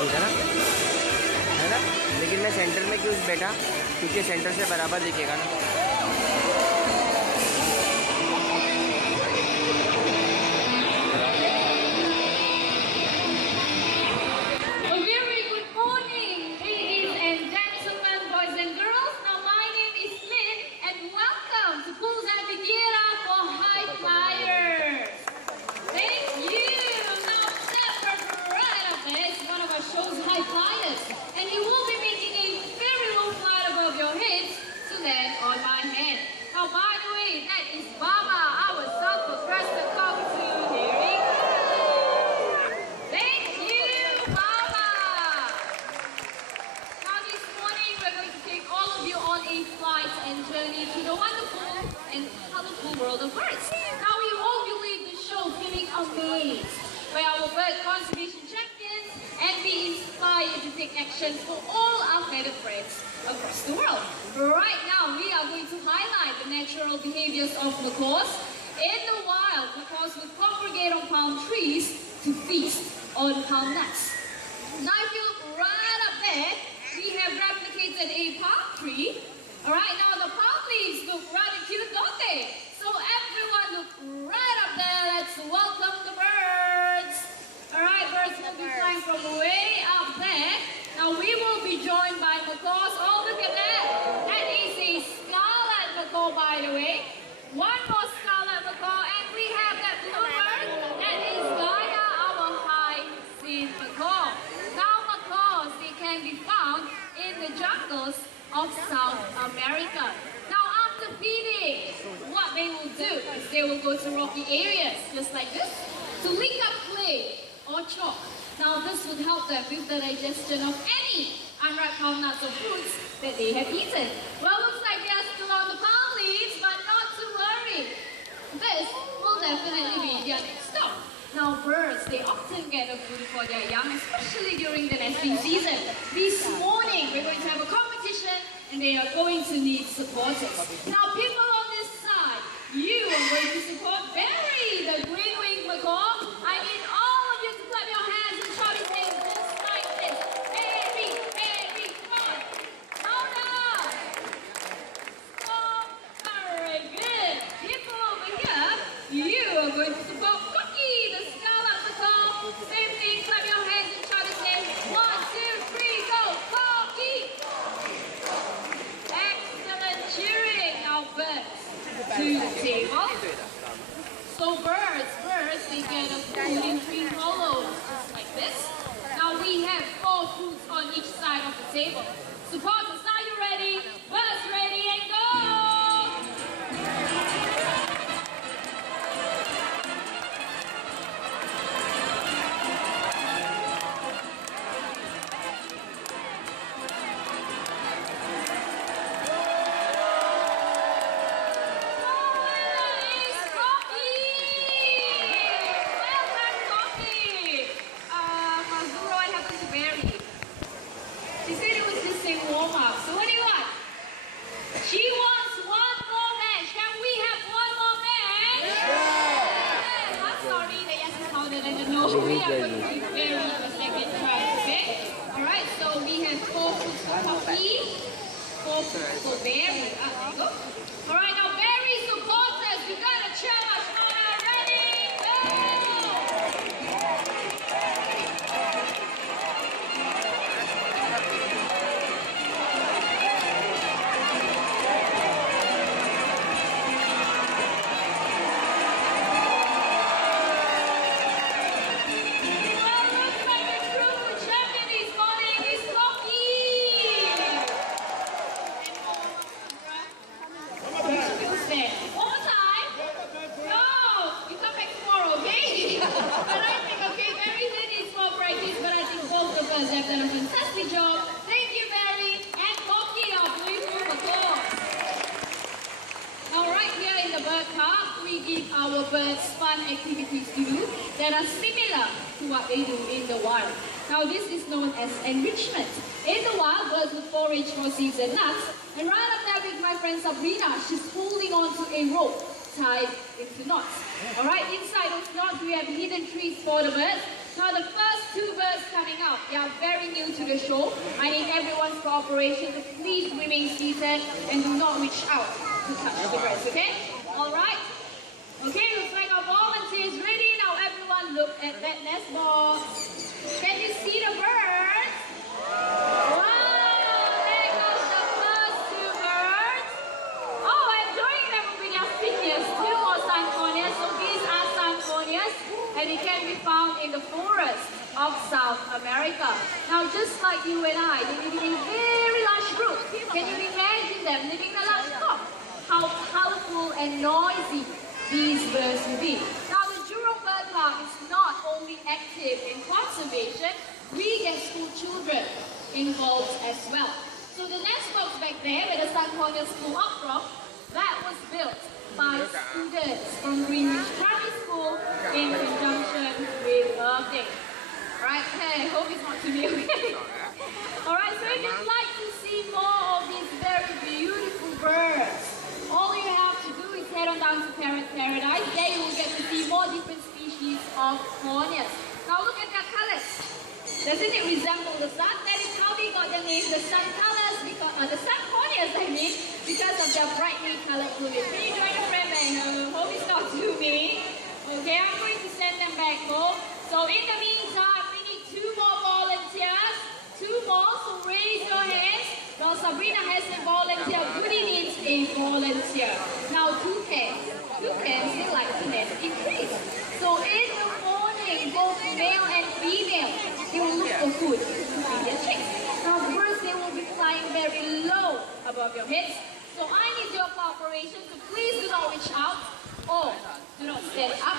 दिखा ना, है ना। लेकिन मैं सेंटर में क्यों बैठा, क्योंकि सेंटर से बराबर दिखेगा ना। On my hand. Now, by the way, that is Baba, our son for President Kong to hearing. Thank you, Baba. Now, this morning, we're going to take all of you on a flight and journey to the wonderful and colorful world of birds. Now, we hope you leave the show feeling amazed by our bird conservation champions and be inspired to take action for all our feathered friends across the world. Right now, we are going to highlight the natural behaviors of macaws. In the wild, macaws will congregate on palm trees to feast on palm nuts. Now, if you look right up there, we have replicated a palm tree. Alright, now the palm leaves look rather cute, don't they? So everyone look right up there. Let's welcome the birds. Alright, birds will be flying from way up there. Now we will be joined by macaws. Oh, look at that. That is a scarlet macaw, by the way. One more scarlet macaw, and we have that blue bird. That is Gaia, our high-seen macaw. Now macaws, they can be found in the jungles of South America. Now after feeding, what they will do is they will go to rocky areas, just like this, to lick up clay or chalk. Now this would help them with the digestion of any unripe palm nuts or fruits that they have eaten. Well, looks like they are still on the palm leaves, but not to worry. This will definitely be their next stop. Now birds, they often gather food for their young, especially during the nesting season. This morning, we're going to have a competition and they are going to need supporters. Now people on this side, you are going to support Barry, the green-winged macaw. I need all of you to clap your hands and shout his name just like this. Barry, Barry, come on. Louder. Oh, very good. People over here, you are going to support Cookie, the scarlet macaw. Same thing, clap your hands and shout his name. 1, 2, 3, go. Cookie. Excellent cheering. Now birds to the table. So birds, they get a food in 3 hollows, just like this. Now we have 4 foods on each side of the table. Supporters, are you ready? Birds ready and go! Alright, so we have 4 foods for Puppy, 4 foods for Berry. There you go. Alright, now Berry supporters, you gotta cheer us on. Ready? They've done a fantastic job. Thank you, Barry and Cocky, our beautiful macaws. Now, right here in the bird park, we give our birds fun activities to do that are similar to what they do in the wild. Now, this is known as enrichment. In the wild, birds would forage for seeds and nuts. And right up there with my friend Sabrina, she's holding on to a rope tied into knots. Alright, inside those knots, we have hidden treats for the birds. Now the first two birds coming up, they are very new to the show. I need everyone's cooperation to please remain seated and do not reach out to touch the birds, okay? Alright? Okay, looks like our volunteer is ready. Now everyone look at that nest box. Can you see the birds? Wow, there goes the first two birds. Oh, enjoying them with their fingers. Two more Sanconias. So these are Sanconias, and they can be found in the forest of South America. Now, just like you and I, they live in a very large group. Can you imagine them living in a large flock? How colorful and noisy these birds will be. Now, the Jurong Bird Park is not only active in conservation, we get school children involved as well. So the nest box back there, where the Sanconias flew up from, that was built by students from Greenwich Primary School in conjunction with Earth Day. Alright, hey, hope it's not to me, okay? Alright, so if you'd like to see more of these very beautiful birds, all you have to do is head on down to Parrot Paradise. There you will get to see more different species of corneas. Now look at their colors. Doesn't it resemble the sun? That is how they got the name, the sun colors, because the sun corneas, I mean, because of their brightly colored plumage. Can you join your friend back home? Hope it's not too many. Okay, I'm going to send them back home. So in the meantime, we need two more volunteers. Two more, so raise your hands. Well, Sabrina has a volunteer. Goody needs a volunteer. Now, toucans, they like to nest in trees. So in the morning, both male and female, they will look for food to feed their chicks. Now, birds, they will be flying very low above your heads. So I need your cooperation, so please do not reach out or do not stand up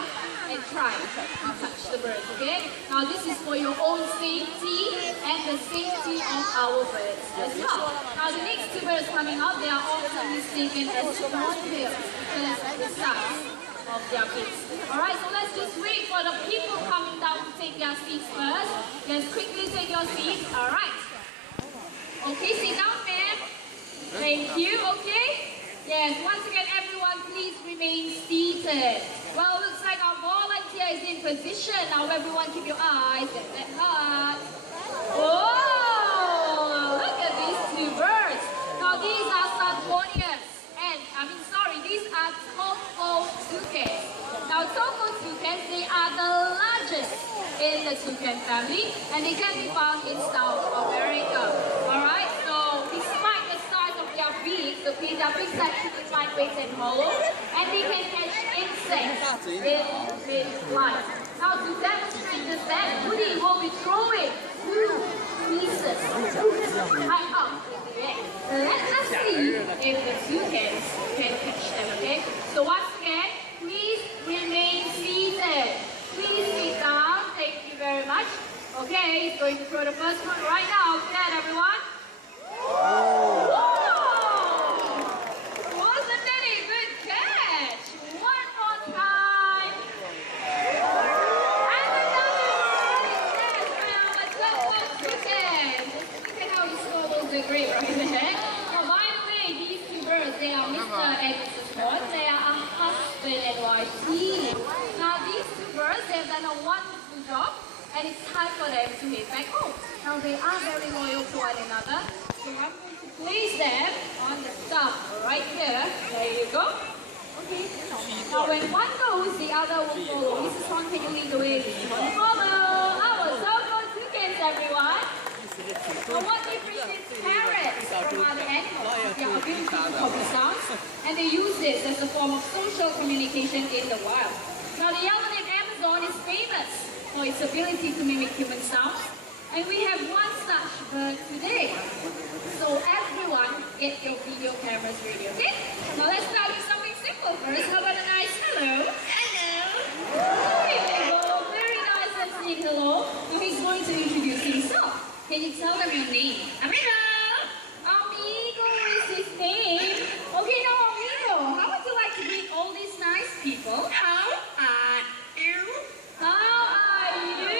and try to touch the birds, okay? Now this is for your own safety and the safety of our birds as well. Now the next two birds coming out, they are often mistaken as hornbills because of the size of their beaks. Alright, so let's just wait for the people coming down to take their seats first. Just quickly take your seats. Alright. Okay, sit down, ma'am. Thank you, okay? Yes, once again, everyone, please remain seated. Well, looks like our volunteer is in position. Now, everyone, keep your eyes at that heart. Oh, look at these two birds. Now, these are Sanconias. These are Toco toucans. Now, Toco toucans, they are the largest in the toucan family, and they can be found in South America. Alright, so despite the size of their beaks, their beaks actually lightweight and hollow, and they can catch insects in mid-flight. Now, to demonstrate this, that Woody will be throwing two pieces high up in the air. Let us see if the toucans can catch them, okay? So once again, please remain seated. Please sit down. Thank you very much. Okay, he's going to throw the first one right now. Stand, everyone. Whoa! Wasn't that a good catch? One more time. And another great catch. Well, let's go, toucan. Look at how he swallows the grape right there. Now, by the way, these two birds, they are Mr. and Mrs. Ford. They are a husband and wife team. Now, these two birds, they have done a wonderful job, and it's time for them to head back home. Now, they are very loyal to one another, so I'm going to place them on the stump right here. There you go. Okay. Now, when one goes, the other will follow. Mrs. Song, can you lead the way? Follow. Our Toco toucans, everyone. Now, what differentiates parrots from other animals is their ability to copy sounds, and they use this as a form of social communication in the wild. Now, the yellow-necked Amazon is famous for its ability to mimic human sounds, and we have one such bird today. So everyone, get your video cameras ready, okay? Now let's start with something simple first. How about a nice hello? Hello! There you go. Very nice and saying hello. Now he's going to introduce himself. Can you tell them your name? Amigo! Amigo is his name. Okay, now Amigo, how would you like to greet all these nice people? How are you? How are you?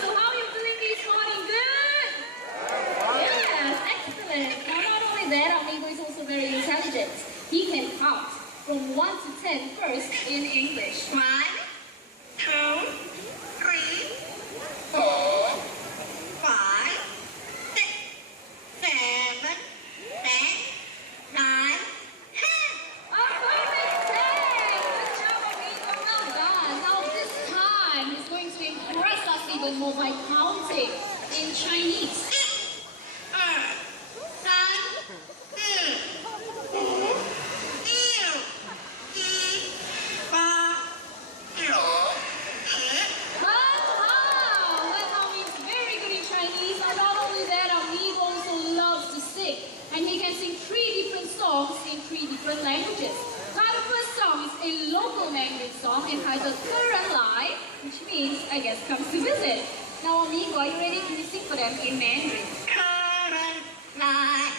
So how are you feeling this morning? Good? Yes, excellent. Now not only that, Amigo is also very intelligent. He can count from 1 to 10 first in English. 1, 2, 3, 4, even more by counting in Chinese. And he can sing 3 different songs in 3 different languages. Now the first song is a local Mandarin song entitled Current Lai, which means, I guess, comes to visit. Now amigo, are you ready? Can you sing for them in Mandarin? Current Lai.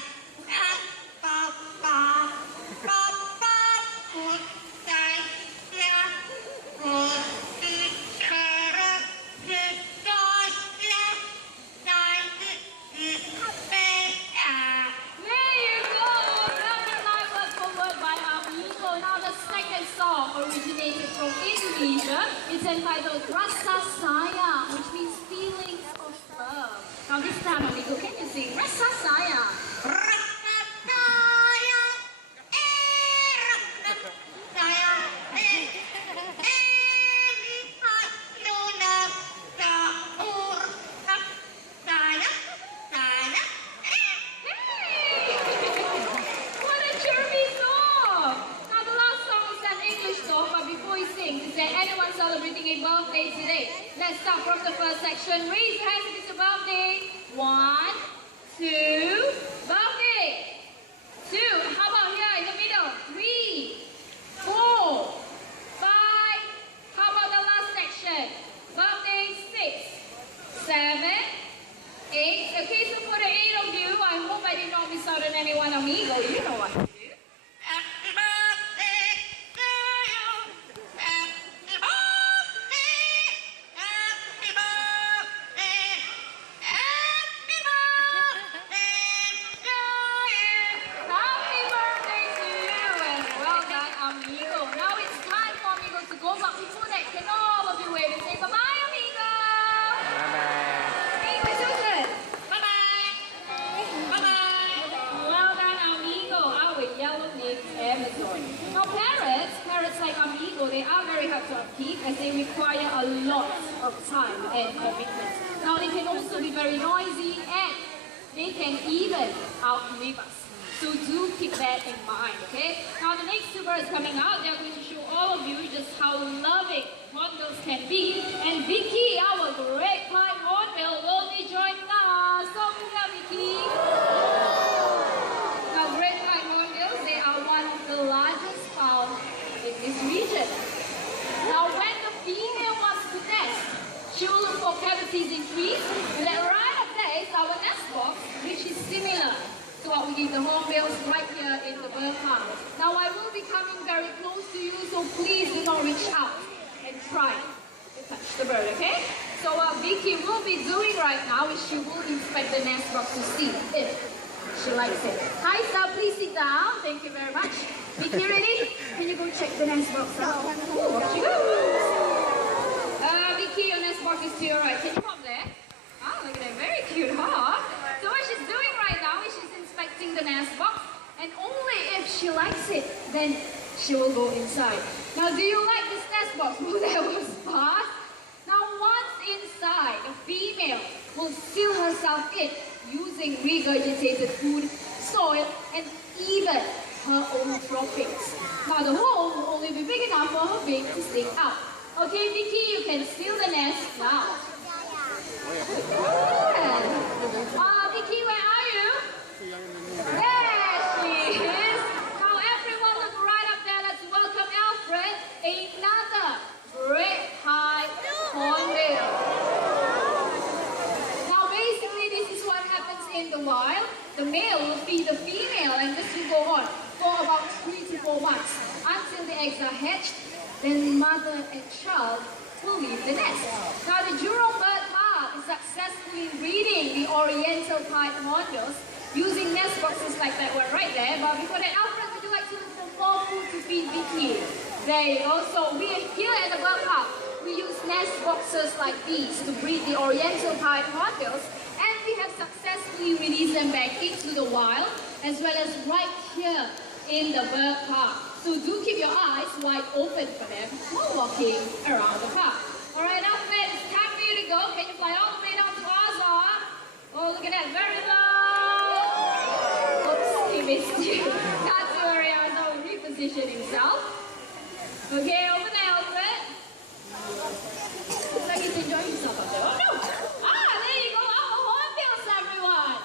Originated from Indonesia. It's entitled Rasa Sayang, which means feelings of love. Now this time, amigo, can you sing Rasa Sayang? Rasa Sayang, Sayang, Is there anyone celebrating a birthday today? Let's start from the first section. Raise your hands if it's a birthday. 1, 2, birthday. 2, how about here in the middle? 3, 4, 5. How about the last section? Birthday 6, 7, 8. Okay, so for the 8 of you, I hope I did not miss out on anyone, amigo. You know what to do. They are very hard to upkeep as they require a lot of time and commitment. Now they can also be very noisy and they can even outlive us. So do keep that in mind, okay? Now the next 2 birds coming out, they're going to show all of you just how loving hornbills can be. And Vicky, our great white hornbill, will be joining us. So Vicky. Now great white hornbills, they are one of the largest found in this region. Now when the female wants to nest, she will look for cavities in trees, and then right up there is our nest box, which is similar to what we give the hornbills right here in the bird park. Now I will be coming very close to you, so please do not reach out and try to touch the bird, okay? So what Vicky will be doing right now is she will inspect the nest box to see if she likes it. Hi sir, please sit down. Thank you very much. Vicky, ready? Can you go check the nest box out? Oh, off she goes. Vicky, your nest box is to your right. Can you come there? Oh, look at that. Very cute, huh? So what she's doing right now is she's inspecting the nest box, and only if she likes it, then she will go inside. Now, do you like this nest box? Oh, that was fast. Now, once inside, the female will seal herself in using regurgitated food, soil, and even her own droppings. Now the hole will only be big enough for her beak to stick out. Okay, Vicky, you can seal the nest now. Vicky, where are you? There she is. Now everyone look right up there. Let's welcome Alfred, another great high hornbill. Now basically this is what happens in the wild. The male will feed the female, and this will go on for about 3 to 4 months until the eggs are hatched. Then mother and child will leave the nest. Now the Jurong bird park is successfully breeding the oriental pied hornbills using nest boxes like that one right there. But before that, Alfred, would you like to look for more food to feed Vicky? There you go. So we here at the bird park, we use nest boxes like these to breed the oriental pied hornbills. And we have successfully released them back into the wild, as well as right here in the bird park. So do keep your eyes wide open for them while walking around the park. Alright, Alfred, it's time for you to go. Can you fly all the way down to Gaza? Oh, look at that, very low. Oops, he missed you. Not to worry, Asa will reposition himself. Okay, over there, Alfred. Looks like he's enjoying himself up there. Oh no! Ah, there you go, our hornbills, everyone.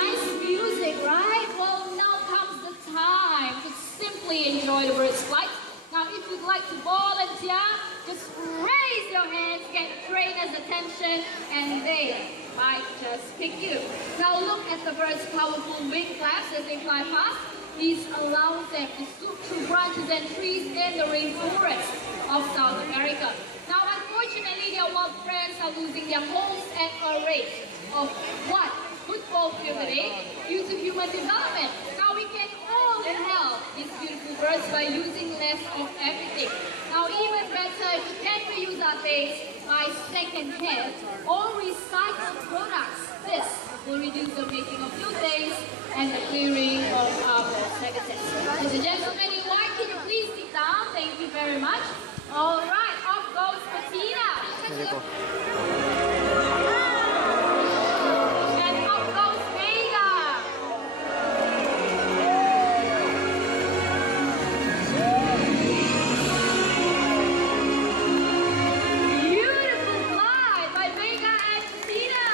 Nice music, right? Well, now comes the time to simply enjoy the bird's flight. Now, if you'd like to volunteer, just raise your hands, get trainer's attention, and they might just pick you. Now, look at the bird's powerful wing flaps as they fly past. This allows them to swoop through branches and trees in the rainforest of South America. Now, unfortunately, their wild friends are losing their homes at a rate of one football field a day due to human development. Now, we can all help these beautiful birds by using less of everything. Now, even better, if we can reuse our things by second-hand or recycled products. This will reduce the making of new things and the clearing of our habitats. Ladies and gentlemen, why can you please sit down? Thank you very much. All right, off goes Patina. And off goes Vega. Beautiful fly by Vega and Patina.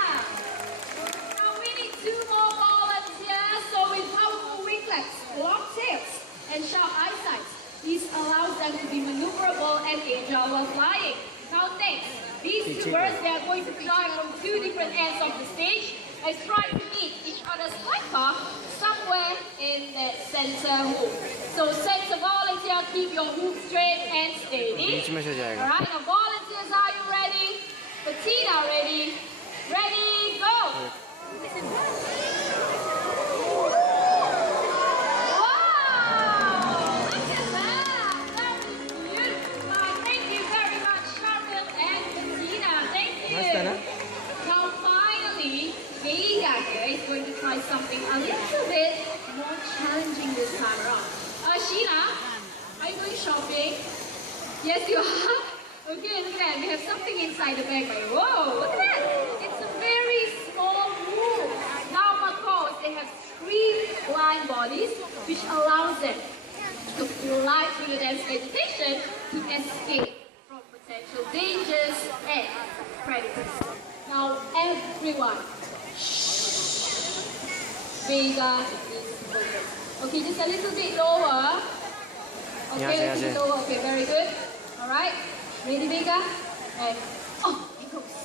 Now we need 2 more volunteers, so with powerful winglets, long tails, and sharp eyesight. This allows them to be maneuverable and agile while flying. Now next, these 2 birds, they are going to fly from 2 different ends of the stage and try to meet each other's flight path somewhere in the center hoop. So center volunteer, keep your hoop straight and steady. Alright, now volunteers, are you ready? Patina, ready? Ready, go! Now finally, Vega here is going to try something a little bit more challenging this time around. Sheila, are you going shopping? Yes, you are? Okay, look at that. We have something inside the bag. Whoa, look at that. It's a very small room. Now, macaws, they have 3 blind bodies, which allows them to fly through the dense vegetation to escape from potential dangers and predators. Now everyone, shh. Vega is focused. Okay, just a little bit lower. Okay, a little bit lower. Okay, very good. All right, ready, Vega? And oh, it goes.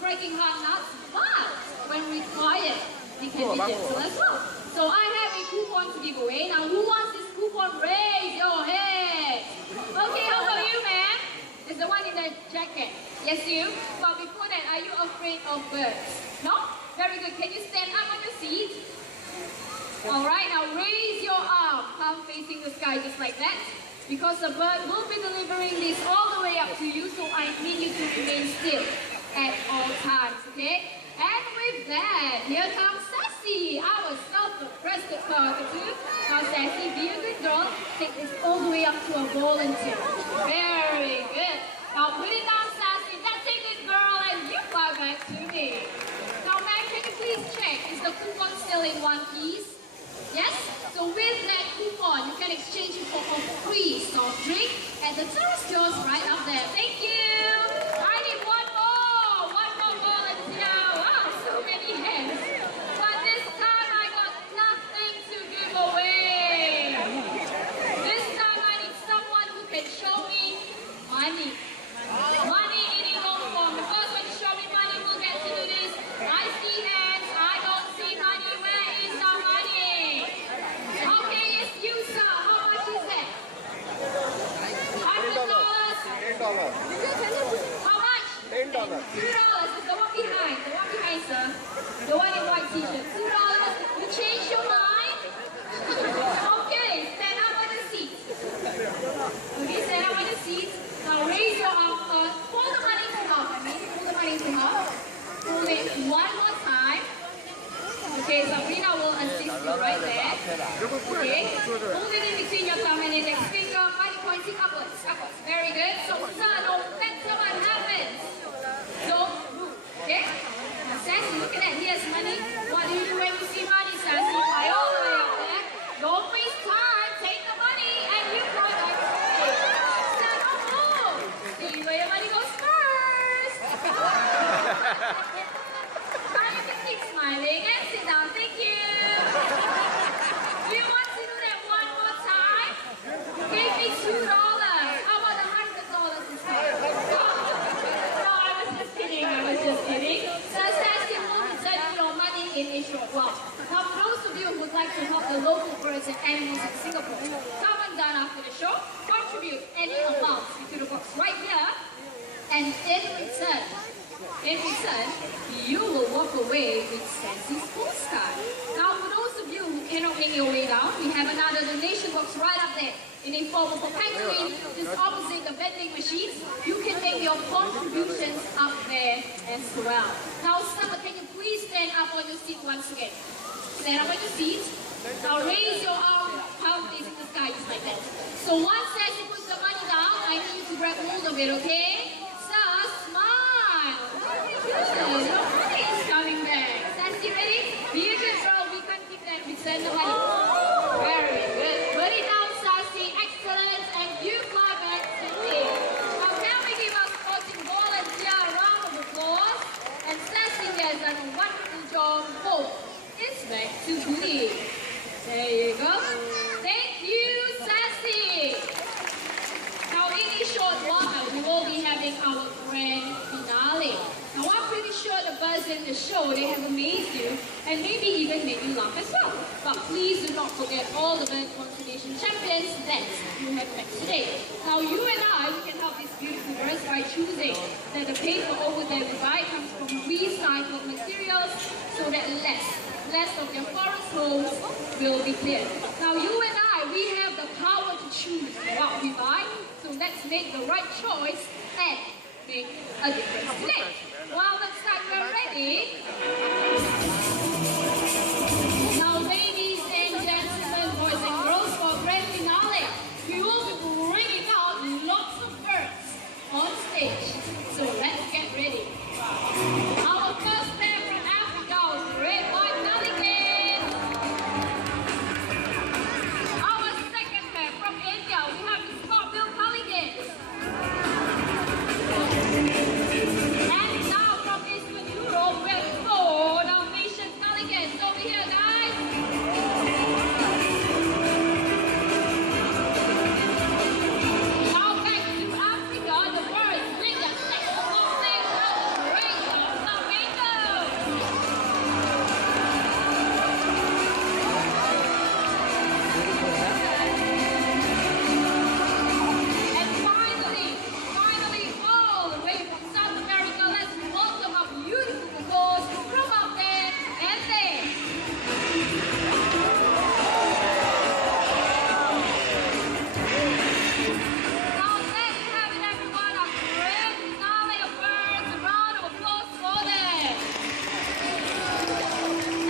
Breaking hard nuts, but when required, they can be gentle as well. So I have a coupon to give away. Now, who wants this coupon? Raise your hand. Okay, how about you, ma'am? It's the one in the jacket. Yes, you. But before that, are you afraid of birds? No? Very good. Can you stand up on your seat? All right. Now raise your arm, palm facing the sky, just like that. Because the bird will be delivering this all the way up to you. So I need you to remain still at all times, okay? And with that, here comes Sassy, our self-breasted cockatoo. Now Sassy, be a good girl. Take this all the way up to a volunteer. Very good. Now put it down, Sassy. That's a good girl, and you fly back to me. Now ma'am, can you please check, is the coupon still in one piece? Yes? So with that coupon, you can exchange it for a free soft drink, and the tourist yours right up there. Thank you. I need one more volunteer. Wow, so many hands. But this time I got nothing to give away. This time I need someone who can show me money. Money in equal form. The first one to show me money will get to do this. I see hands. I don't see money. Where is the money? Okay, yes, you, sir. How much is that? $100. $10. Okay? Hold it in between your thumb and index finger, pointing upwards, upwards. Very good. So, sir, no matter what happens, don't move. Okay? Now, Sassy, look at that. Here's money. What do you do when you see money, Sassy? Fly all the way up there. Don't waste time. Take the money and you fly back to the sir, don't move. See where your money goes first. Now you can keep smiling and sit down. Thank you. Do you want to do that one more time? Give me $2. How about $100 instead? No, I was just kidding. I was just kidding. So Sassy will return your money in a short while. Now, for those of you who would like to help the local birds and animals in Singapore, come and done after the show, contribute any amount to the box right here, and in return, you will walk away with Sassy's postcard. Now, for those of you who cannot make your way down, we have another donation box right up there in a form of a penguin just opposite the vending machines. You can make your contributions up there as well. Now, Summer, can you please stand up on your seat once again? Stand up on your seat. Now, raise your arm, palm facing the sky just like that. So once Sassy puts the money down, I need you to grab hold of it, okay? So, smile. Good. Your money is coming back. Sassy, ready? Be a good girl. We can't keep that. Return the money. Very good. Put it down, Sassy. Excellent. And you fly back to me. Now, can we give our sporting volunteer a round of applause? And Sassy has done a wonderful job. Oh, it's back to me. There you go. Thank you, Sassy. Now, in a short while, we will be having our grand finale. Now, I'm pretty sure the buzz in the show, they have amazed you and maybe even made you laugh as well. But please do not forget all the bird conservation champions that you have met today. Now, you and I, we can help these beautiful birds by choosing that the paper over there we buy comes from recycled materials so that less of their forest homes will be cleared. Now, you and I, we have the power to choose what we buy, so let's make the right choice and make a difference today. Well, let's start. We're ready. Now, ladies and gentlemen, boys and girls, for grand finale, we will be bringing out lots of birds on stage. So let's get ready. Our first pair from Africa is red, white pelican. Our second pair from India, we have the spot-billed pelican. And now from Eastern Europe, we have 4 Dalmatian pelicans. Over here, guys. Now back to Africa, the birds bring the sex of their colors, rainbow, flamingo. And finally, all the way from South America, let's welcome our beautiful couples from out there and there. Now there you have it, everyone, a grand finale of birds. A round of applause for them.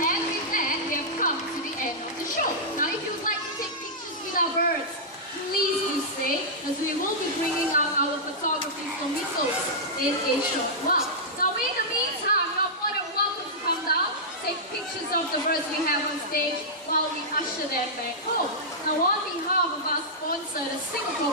And with that, we have come to the end of the show. Now, if you'd like to take pictures with our birds, please do stay, as we will be bringing out our photography flamingos in a short while. Now, in the meantime, you're more than welcome to come down, take pictures of the birds we have on stage while we usher them back home. Now, on behalf of our sponsor, the Singapore